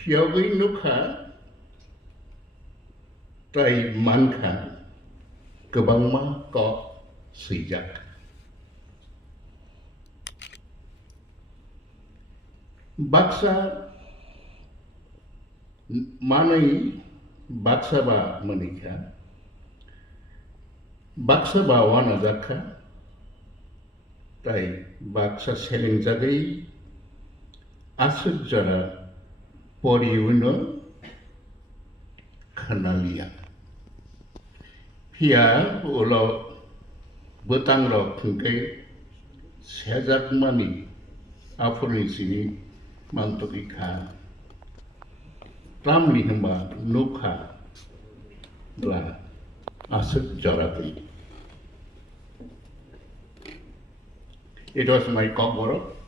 Fiyawi nukha trai mankha kebangma ko sejak. Baksa manai baksa ba manika baksa ba wana jakha tai baksa seleng jagai asuk jara poriuno khanalia pia ulo butang ro khungkai sejak mani afurni sini mantoki kha Ramli hamba nukha la asuk jarapi. It was my cockburrow.